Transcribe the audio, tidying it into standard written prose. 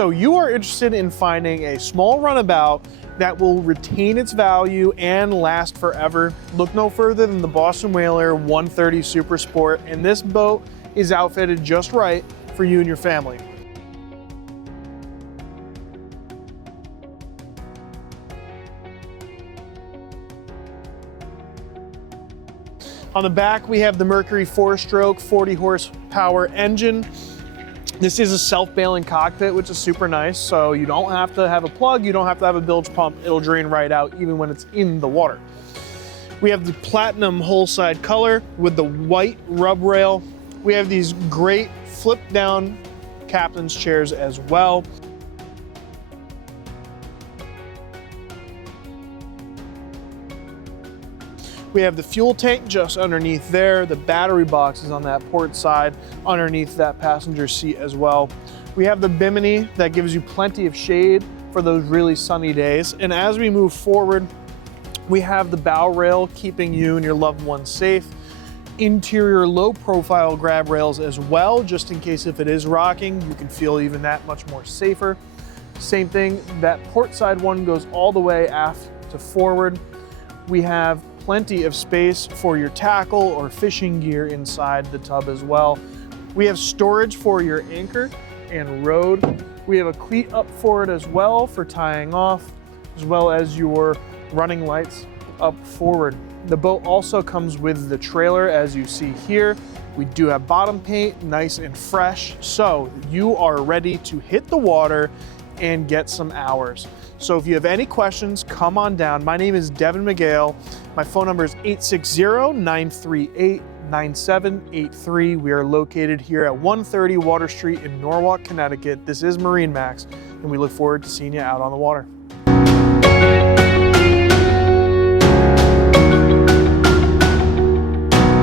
So you are interested in finding a small runabout that will retain its value and last forever. Look no further than the Boston Whaler 130 Super Sport, and this boat is outfitted just right for you and your family. On the back, we have the Mercury 4-stroke 40 horsepower engine. This is a self-bailing cockpit, which is super nice. So you don't have to have a plug, you don't have to have a bilge pump. It'll drain right out even when it's in the water. We have the platinum hull side color with the white rub rail. We have these great flip down captain's chairs as well. We have the fuel tank just underneath there. The battery box is on that port side underneath that passenger seat as well. We have the bimini that gives you plenty of shade for those really sunny days. And as we move forward, we have the bow rail keeping you and your loved ones safe. Interior low profile grab rails as well, just in case if it is rocking, you can feel even that much more safer. Same thing, that port side one goes all the way aft to forward. We have plenty of space for your tackle or fishing gear inside the tub as well. We have storage for your anchor and rode. We have a cleat up for it as well for tying off, as well as your running lights up forward. The boat also comes with the trailer, as you see here. We do have bottom paint, nice and fresh, so you are ready to hit the water and get some hours. So if you have any questions, come on down. My name is Devin McGale. My phone number is 860-938-9783. We are located here at 130 Water Street in Norwalk, Connecticut. This is MarineMax, and we look forward to seeing you out on the water.